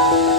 Bye.